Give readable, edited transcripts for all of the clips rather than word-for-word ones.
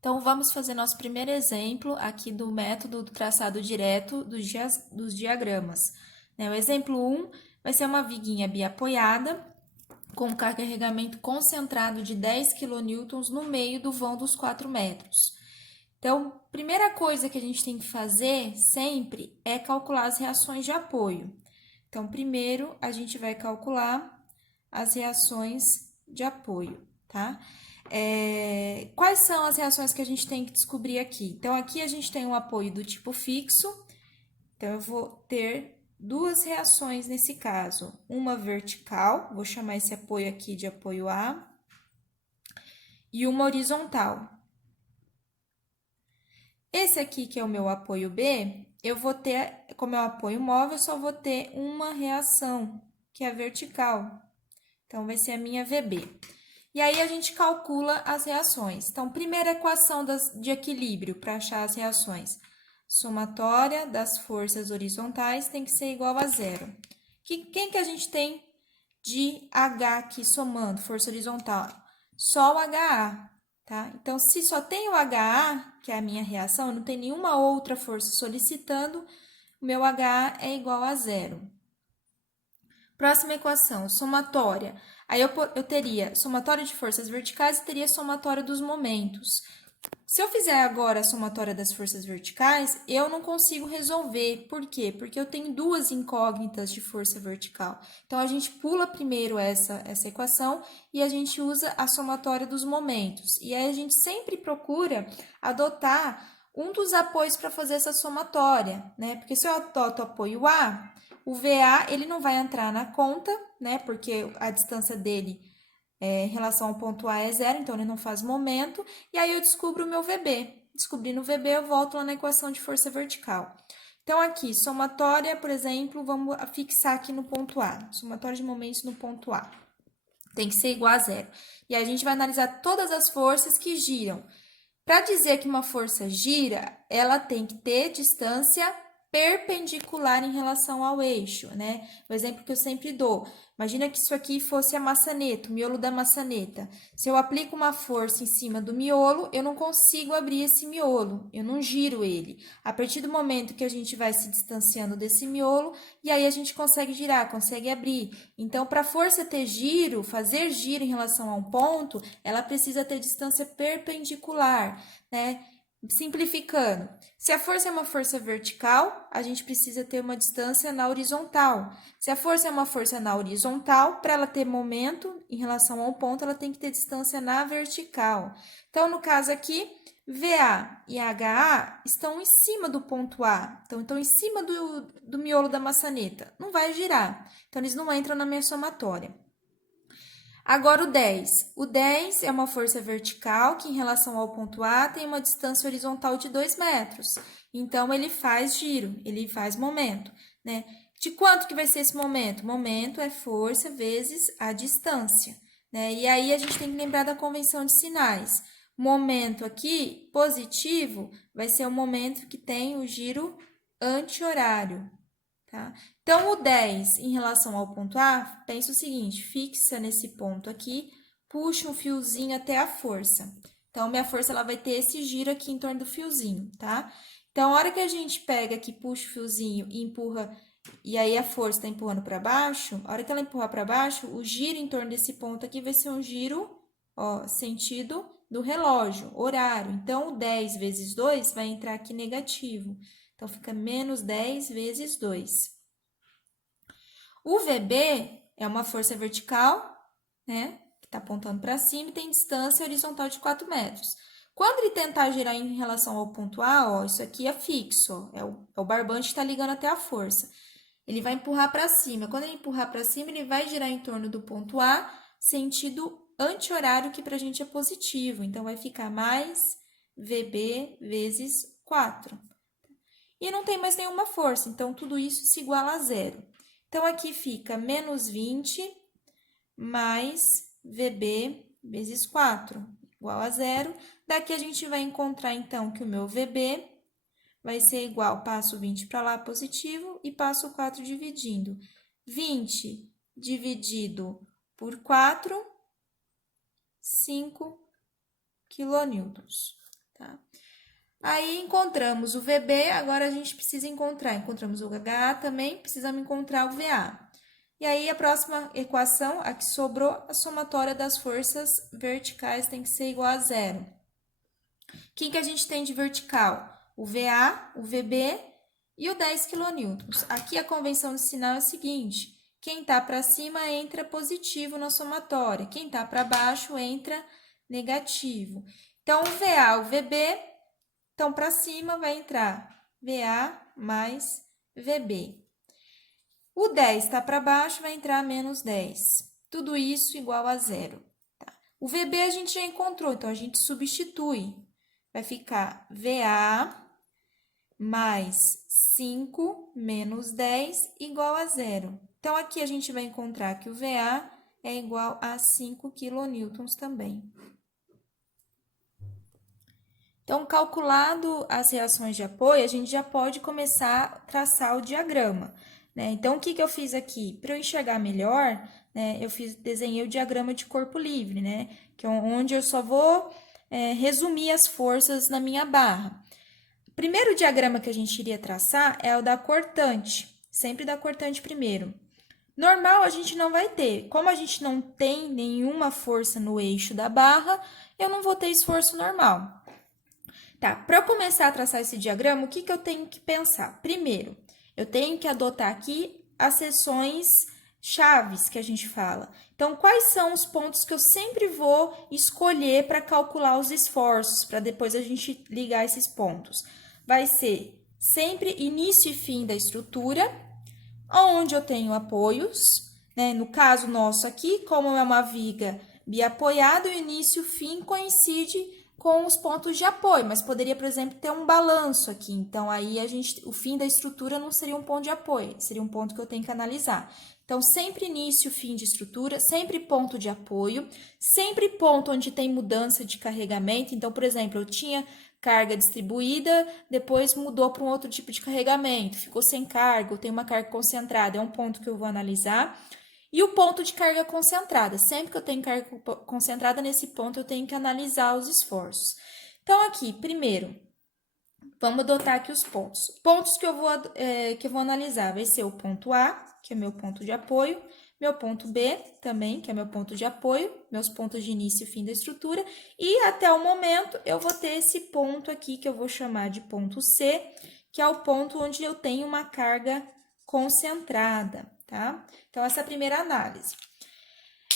Então, vamos fazer nosso primeiro exemplo aqui do método do traçado direto dos diagramas. O exemplo 1 vai ser uma viguinha biapoiada com carregamento concentrado de 10 kN no meio do vão dos 4 metros. Então, primeira coisa que a gente tem que fazer sempre é calcular as reações de apoio. Então, primeiro a gente vai calcular as reações de apoio, tá? Quais são as reações que a gente tem que descobrir aqui? Então, aqui a gente tem um apoio do tipo fixo, então eu vou ter duas reações nesse caso, uma vertical, vou chamar esse apoio aqui de apoio A, e uma horizontal. Esse aqui, que é o meu apoio B, eu vou ter, como é o apoio móvel, eu só vou ter uma reação, que é a vertical. Então, vai ser a minha VB. E aí, a gente calcula as reações. Então, primeira equação de equilíbrio para achar as reações. Somatória das forças horizontais tem que ser igual a zero. Quem que a gente tem de H aqui somando, força horizontal? Só o HA, tá? Então, se só tem o HA, que é a minha reação, não tem nenhuma outra força solicitando, o meu HA é igual a zero. Próxima equação, somatória. Aí eu teria somatória de forças verticais e teria somatória dos momentos. Se eu fizer agora a somatória das forças verticais, eu não consigo resolver. Por quê? Porque eu tenho duas incógnitas de força vertical. Então, a gente pula primeiro essa equação e a gente usa a somatória dos momentos. E aí, a gente sempre procura adotar um dos apoios para fazer essa somatória, né? Porque se eu adoto o apoio A, o VA ele não vai entrar na conta, né? Porque a distância dele em relação ao ponto A é zero, então ele não faz momento, e aí eu descubro o meu VB. Descobrindo o VB, eu volto lá na equação de força vertical. Então, aqui, somatória, por exemplo, vamos fixar aqui no ponto A. Somatória de momentos no ponto A. Tem que ser igual a zero. E aí, a gente vai analisar todas as forças que giram. Para dizer que uma força gira, ela tem que ter distância perpendicular em relação ao eixo, né? O exemplo que eu sempre dou. Imagina que isso aqui fosse a maçaneta, o miolo da maçaneta. Se eu aplico uma força em cima do miolo, eu não consigo abrir esse miolo, eu não giro ele. A partir do momento que a gente vai se distanciando desse miolo, e aí a gente consegue girar, consegue abrir. Então, para a força ter giro, fazer giro em relação a um ponto, ela precisa ter distância perpendicular, né? Simplificando, se a força é uma força vertical, a gente precisa ter uma distância na horizontal. Se a força é uma força na horizontal, para ela ter momento em relação ao ponto, ela tem que ter distância na vertical. Então, no caso aqui, VA e HA estão em cima do ponto A, então estão em cima do miolo da maçaneta. Não vai girar, então eles não entram na minha somatória. Agora, o 10. O 10 é uma força vertical que, em relação ao ponto A, tem uma distância horizontal de 2 metros. Então, ele faz giro, ele faz momento, né? De quanto que vai ser esse momento? Momento é força vezes a distância, né? E aí, a gente tem que lembrar da convenção de sinais. Momento aqui, positivo, vai ser o momento que tem o giro anti-horário, tá? Então, o 10 em relação ao ponto A, pensa o seguinte, fixa nesse ponto aqui, puxa um fiozinho até a força. Então, minha força ela vai ter esse giro aqui em torno do fiozinho, tá? Então, a hora que a gente pega aqui, puxa o fiozinho e empurra, e aí a força está empurrando para baixo, a hora que ela empurrar para baixo, o giro em torno desse ponto aqui vai ser um giro, ó, sentido do relógio, horário. Então, o 10 vezes 2 vai entrar aqui negativo. Então, fica menos 10 vezes 2. O VB é uma força vertical, né? Que está apontando para cima e tem distância horizontal de 4 metros. Quando ele tentar girar em relação ao ponto A, ó, isso aqui é fixo, ó, é o barbante que está ligando até a força. Ele vai empurrar para cima. Quando ele empurrar para cima, ele vai girar em torno do ponto A, sentido anti-horário, que para a gente é positivo. Então, vai ficar mais VB vezes 4. E não tem mais nenhuma força, então tudo isso se iguala a zero. Então, aqui fica menos 20 mais VB vezes 4, igual a zero. Daqui a gente vai encontrar, então, que o meu VB vai ser igual, passo 20 para lá, positivo, e passo 4 dividindo. 20 dividido por 4, 5 quilonewtons. tá? Aí, encontramos o VB, agora a gente precisa encontramos o HA também, precisamos encontrar o VA. E aí, a próxima equação, a que sobrou, a somatória das forças verticais tem que ser igual a zero. Quem que a gente tem de vertical? O VA, o VB e o 10 kN. Aqui a convenção de sinal é a seguinte: quem está para cima entra positivo na somatória, quem está para baixo entra negativo. Então, o VA, o VB, então para cima vai entrar VA mais VB. O 10 está para baixo, vai entrar menos 10. Tudo isso igual a zero. Tá? O VB a gente já encontrou, então a gente substitui. Vai ficar VA mais 5 menos 10 igual a zero. Então, aqui a gente vai encontrar que o VA é igual a 5 kN também. Então, calculado as reações de apoio, a gente já pode começar a traçar o diagrama, né? Então, o que eu fiz aqui? Para eu enxergar melhor, né, desenhei o diagrama de corpo livre, né? Que é onde eu só vou resumir as forças na minha barra. O primeiro diagrama que a gente iria traçar é o da cortante, sempre da cortante primeiro. Normal a gente não vai ter, como a gente não tem nenhuma força no eixo da barra, eu não vou ter esforço normal. Tá, para eu começar a traçar esse diagrama, o que eu tenho que pensar? Primeiro, eu tenho que adotar aqui as seções chaves que a gente fala. Então, quais são os pontos que eu sempre vou escolher para calcular os esforços, para depois a gente ligar esses pontos? Vai ser sempre início e fim da estrutura, onde eu tenho apoios, né? No caso nosso aqui, como é uma viga biapoiada, o início e o fim coincide com os pontos de apoio, mas poderia, por exemplo, ter um balanço aqui. Então, aí o fim da estrutura não seria um ponto de apoio, seria um ponto que eu tenho que analisar. Então, sempre início, fim de estrutura, sempre ponto de apoio, sempre ponto onde tem mudança de carregamento. Então, por exemplo, eu tinha carga distribuída, depois mudou para um outro tipo de carregamento, ficou sem carga, eu tenho uma carga concentrada, é um ponto que eu vou analisar. E o ponto de carga concentrada. Sempre que eu tenho carga concentrada, nesse ponto eu tenho que analisar os esforços. Então, aqui, primeiro, vamos adotar aqui os pontos. Pontos que eu vou analisar vai ser o ponto A, que é meu ponto de apoio, meu ponto B também, que é meu ponto de apoio, meus pontos de início e fim da estrutura, e até o momento eu vou ter esse ponto aqui que eu vou chamar de ponto C, que é o ponto onde eu tenho uma carga concentrada, tá? Então, essa é a primeira análise.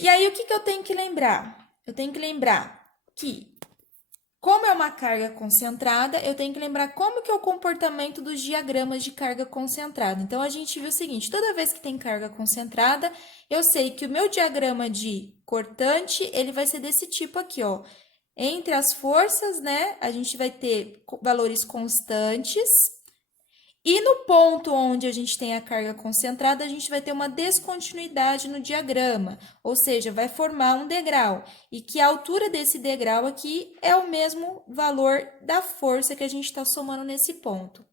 E aí, o que eu tenho que lembrar? Eu tenho que lembrar que, como é uma carga concentrada, eu tenho que lembrar como que é o comportamento dos diagramas de carga concentrada. Então, a gente viu o seguinte, toda vez que tem carga concentrada, eu sei que o meu diagrama de cortante, ele vai ser desse tipo aqui, ó. Entre as forças, né, a gente vai ter valores constantes. E no ponto onde a gente tem a carga concentrada, a gente vai ter uma descontinuidade no diagrama, ou seja, vai formar um degrau, e que a altura desse degrau aqui é o mesmo valor da força que a gente está somando nesse ponto.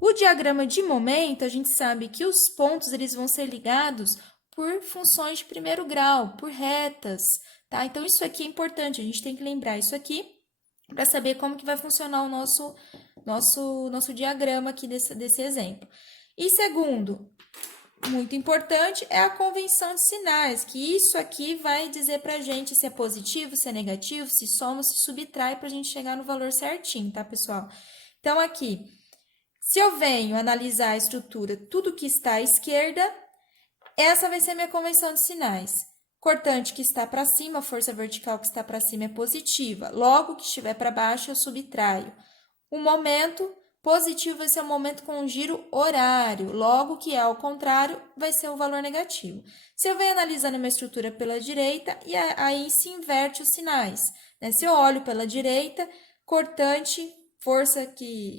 O diagrama de momento, a gente sabe que os pontos eles vão ser ligados por funções de primeiro grau, por retas, tá? Então, isso aqui é importante, a gente tem que lembrar isso aqui para saber como que vai funcionar o nosso diagrama aqui desse exemplo. E segundo, muito importante, é a convenção de sinais, que isso aqui vai dizer para a gente se é positivo, se é negativo, se soma, se subtrai, para a gente chegar no valor certinho, tá, pessoal? Então, aqui, se eu venho analisar a estrutura, tudo que está à esquerda, essa vai ser a minha convenção de sinais. Cortante que está para cima, a força vertical que está para cima é positiva. Logo que estiver para baixo, eu subtraio. O momento positivo vai ser o momento com giro horário. Logo que é ao contrário, vai ser o valor negativo. Se eu venho analisando uma estrutura pela direita, e aí se inverte os sinais, né? Se eu olho pela direita, cortante, força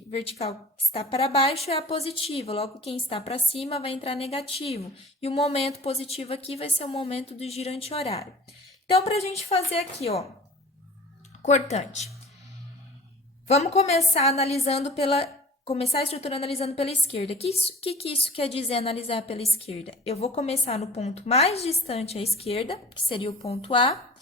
vertical que está para baixo é a positiva, logo quem está para cima vai entrar negativo. E o momento positivo aqui vai ser o momento do giro anti-horário. Então, para a gente fazer aqui, ó, cortante. Vamos começar começar a estrutura analisando pela esquerda. O que isso quer dizer analisar pela esquerda? Eu vou começar no ponto mais distante à esquerda, que seria o ponto A.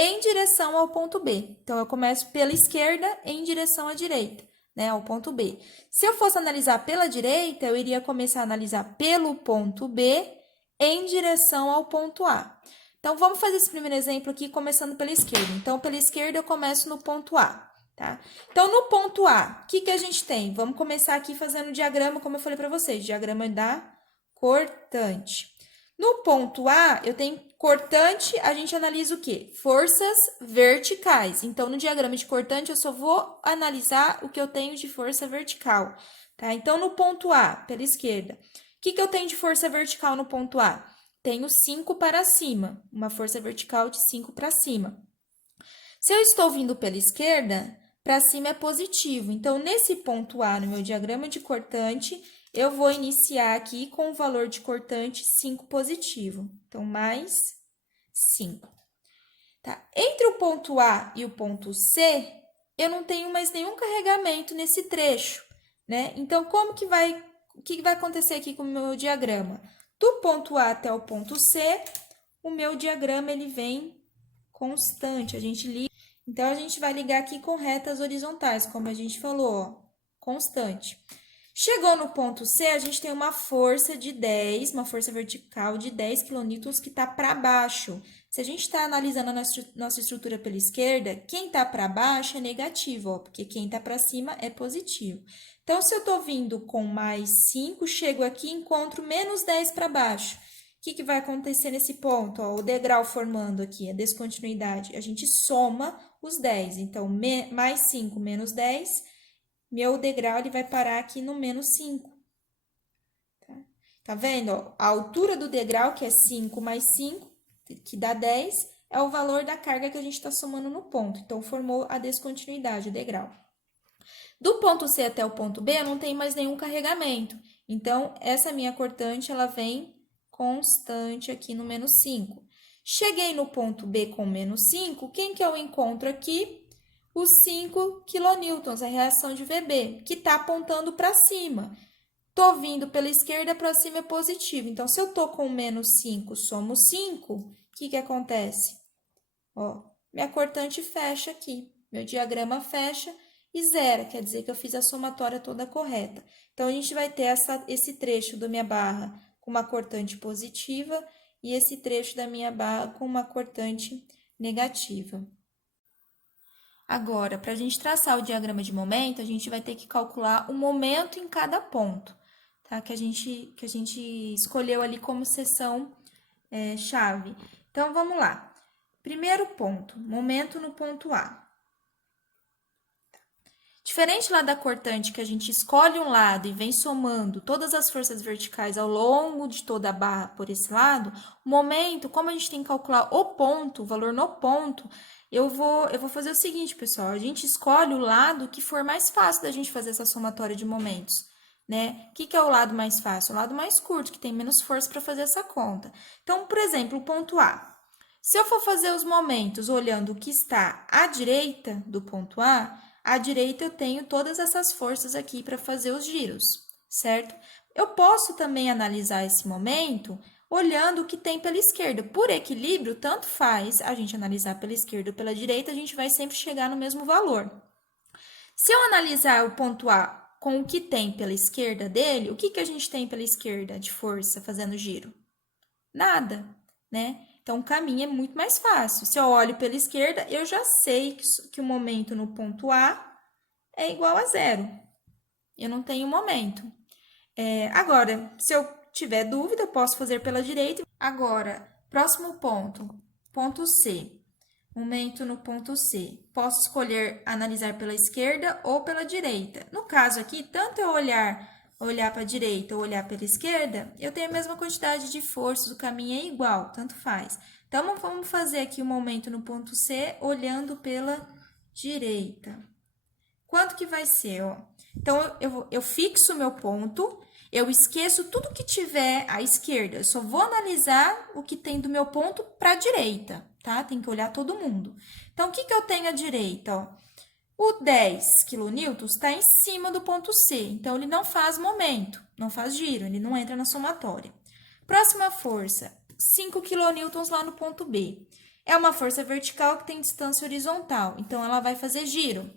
em direção ao ponto B. Então, eu começo pela esquerda em direção à direita, né, ao ponto B. Se eu fosse analisar pela direita, eu iria começar a analisar pelo ponto B em direção ao ponto A. Então, vamos fazer esse primeiro exemplo aqui, começando pela esquerda. Então, pela esquerda, eu começo no ponto A, tá? Então, no ponto A, o que a gente tem? Vamos começar aqui fazendo o diagrama, como eu falei para vocês, diagrama da cortante. No ponto A, eu tenho cortante, a gente analisa o quê? Forças verticais. Então, no diagrama de cortante, eu só vou analisar o que eu tenho de força vertical, tá? Então, no ponto A, pela esquerda, o que eu tenho de força vertical no ponto A? Tenho 5 para cima, uma força vertical de 5 para cima. Se eu estou vindo pela esquerda, para cima é positivo. Então, nesse ponto A, no meu diagrama de cortante, eu vou iniciar aqui com o valor de cortante 5 positivo. Então, mais 5. Tá? Entre o ponto A e o ponto C, eu não tenho mais nenhum carregamento nesse trecho, né? Então, o que vai acontecer aqui com o meu diagrama? Do ponto A até o ponto C, o meu diagrama ele vem constante. Então, a gente vai ligar aqui com retas horizontais, como a gente falou, ó, constante. Chegou no ponto C, a gente tem uma força de 10, uma força vertical de 10 kN que está para baixo. Se a gente está analisando a nossa estrutura pela esquerda, quem está para baixo é negativo, ó, porque quem está para cima é positivo. Então, se eu estou vindo com mais 5, chego aqui e encontro menos 10 para baixo. O que vai acontecer nesse ponto? Ó, o degrau formando aqui, a descontinuidade. A gente soma os 10. Então, mais 5 menos 10, meu degrau ele vai parar aqui no menos 5. Tá vendo? Ó, a altura do degrau, que é 5 mais 5, que dá 10, é o valor da carga que a gente está somando no ponto. Então, formou a descontinuidade, o degrau. Do ponto C até o ponto B, eu não tenho mais nenhum carregamento. Então, essa minha cortante, ela vem constante aqui no menos 5. Cheguei no ponto B com menos 5, quem que eu encontro aqui? Os 5 kN, a reação de VB, que está apontando para cima. Tô vindo pela esquerda, para cima é positivo. Então, se eu tô com menos 5, somos 5, o que acontece? Ó, minha cortante fecha aqui, meu diagrama fecha e zera, quer dizer que eu fiz a somatória toda correta. Então, a gente vai ter esse trecho da minha barra com uma cortante positiva e esse trecho da minha barra com uma cortante negativa. Agora, para a gente traçar o diagrama de momento, a gente vai ter que calcular o momento em cada ponto, tá? Que a gente escolheu ali como seção chave. Então, vamos lá. Primeiro ponto, momento no ponto A. Diferente lá da cortante, que a gente escolhe um lado e vem somando todas as forças verticais ao longo de toda a barra por esse lado, o momento, como a gente tem que calcular o ponto, o valor no ponto, eu vou fazer o seguinte, pessoal, a gente escolhe o lado que for mais fácil da gente fazer essa somatória de momentos, né? O que é o lado mais fácil? O lado mais curto, que tem menos força para fazer essa conta. Então, por exemplo, o ponto A. Se eu for fazer os momentos olhando o que está à direita do ponto A, à direita eu tenho todas essas forças aqui para fazer os giros, certo? Eu posso também analisar esse momento olhando o que tem pela esquerda. Por equilíbrio, tanto faz a gente analisar pela esquerda ou pela direita, a gente vai sempre chegar no mesmo valor. Se eu analisar o ponto A com o que tem pela esquerda dele, o que a gente tem pela esquerda de força fazendo giro? Nada, né? Então, o caminho é muito mais fácil. Se eu olho pela esquerda, eu já sei que o momento no ponto A é igual a 0. Eu não tenho momento. Agora, se eu tiver dúvida, eu posso fazer pela direita. Agora, próximo ponto, ponto C. Momento no ponto C. Posso escolher analisar pela esquerda ou pela direita. No caso aqui, tanto eu olhar para a direita ou olhar pela esquerda, eu tenho a mesma quantidade de forças, o caminho é igual, tanto faz. Então, vamos fazer aqui o momento no ponto C, olhando pela direita. Quanto que vai ser, ó? Então, eu fixo o meu ponto, eu esqueço tudo que tiver à esquerda, eu só vou analisar o que tem do meu ponto para a direita, tá? Tem que olhar todo mundo. Então, o que eu tenho à direita, ó? O 10 kN está em cima do ponto C, então ele não faz momento, não faz giro, ele não entra na somatória. Próxima força, 5 kN lá no ponto B. É uma força vertical que tem distância horizontal, então ela vai fazer giro.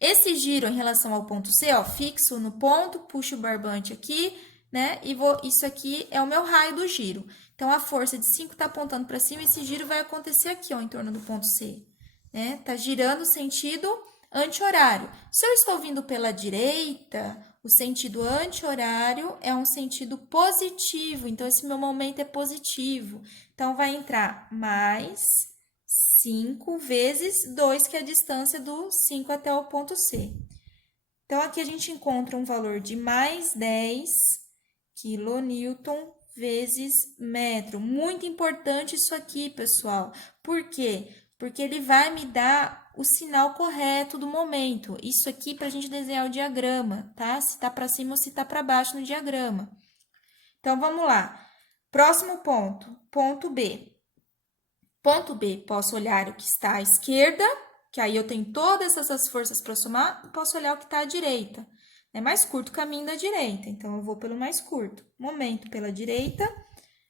Esse giro em relação ao ponto C, ó, fixo no ponto, puxo o barbante aqui, né? E isso aqui é o meu raio do giro. Então, a força de 5 está apontando para cima, e esse giro vai acontecer aqui, ó, em torno do ponto C, né? Tá girando sentido anti-horário. Se eu estou vindo pela direita, o sentido anti-horário é um sentido positivo, então esse meu momento é positivo. Então, vai entrar mais 5 vezes 2, que é a distância do 5 até o ponto C. Então, aqui a gente encontra um valor de mais 10 quilonewton vezes metro. Muito importante isso aqui, pessoal. Por quê? Porque ele vai me dar o sinal correto do momento. Isso aqui para a gente desenhar o diagrama, tá? Se tá para cima ou se tá para baixo no diagrama. Então, vamos lá. Próximo ponto, ponto B. Ponto B, posso olhar o que está à esquerda, que aí eu tenho todas essas forças para somar, e posso olhar o que está à direita. É mais curto o caminho da direita, então eu vou pelo mais curto. Momento pela direita,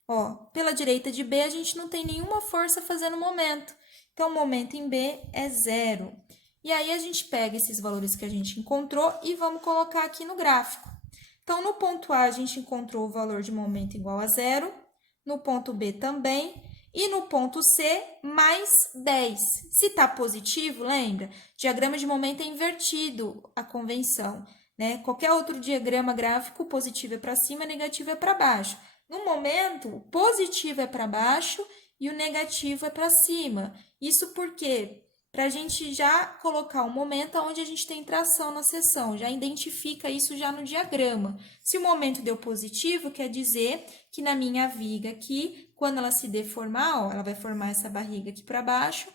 ó, pela direita de B a gente não tem nenhuma força fazendo momento. Então, o momento em B é 0. E aí, a gente pega esses valores que a gente encontrou e vamos colocar aqui no gráfico. Então, no ponto A, a gente encontrou o valor de momento igual a 0. No ponto B também. E no ponto C, mais 10. Se está positivo, lembra? Diagrama de momento é invertido a convenção, né? Qualquer outro diagrama gráfico, positivo é para cima, negativo é para baixo. No momento, o positivo é para baixo e o negativo é para cima. Isso porque, para a gente já colocar o momento onde a gente tem tração na seção, já identifica isso já no diagrama. Se o momento deu positivo, quer dizer que na minha viga aqui, quando ela se deformar, ó, ela vai formar essa barriga aqui para baixo,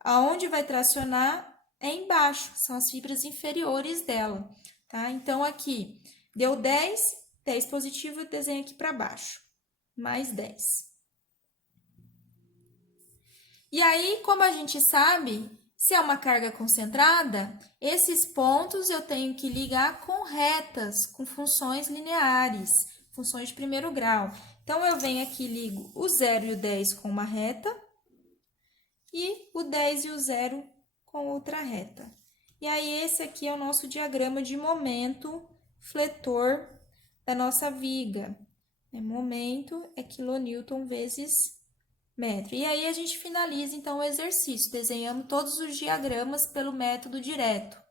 aonde vai tracionar é embaixo, são as fibras inferiores dela, tá? Então, aqui, deu 10, 10 positivo, eu desenho aqui para baixo, mais 10. E aí, como a gente sabe, se é uma carga concentrada, esses pontos eu tenho que ligar com retas, com funções lineares, funções de primeiro grau. Então, eu venho aqui e ligo o 0 e o 10 com uma reta e o 10 e o 0 com outra reta. E aí, esse aqui é o nosso diagrama de momento fletor da nossa viga. Momento é quilonewton vezes metro. E aí, a gente finaliza, então, o exercício, desenhando todos os diagramas pelo método direto.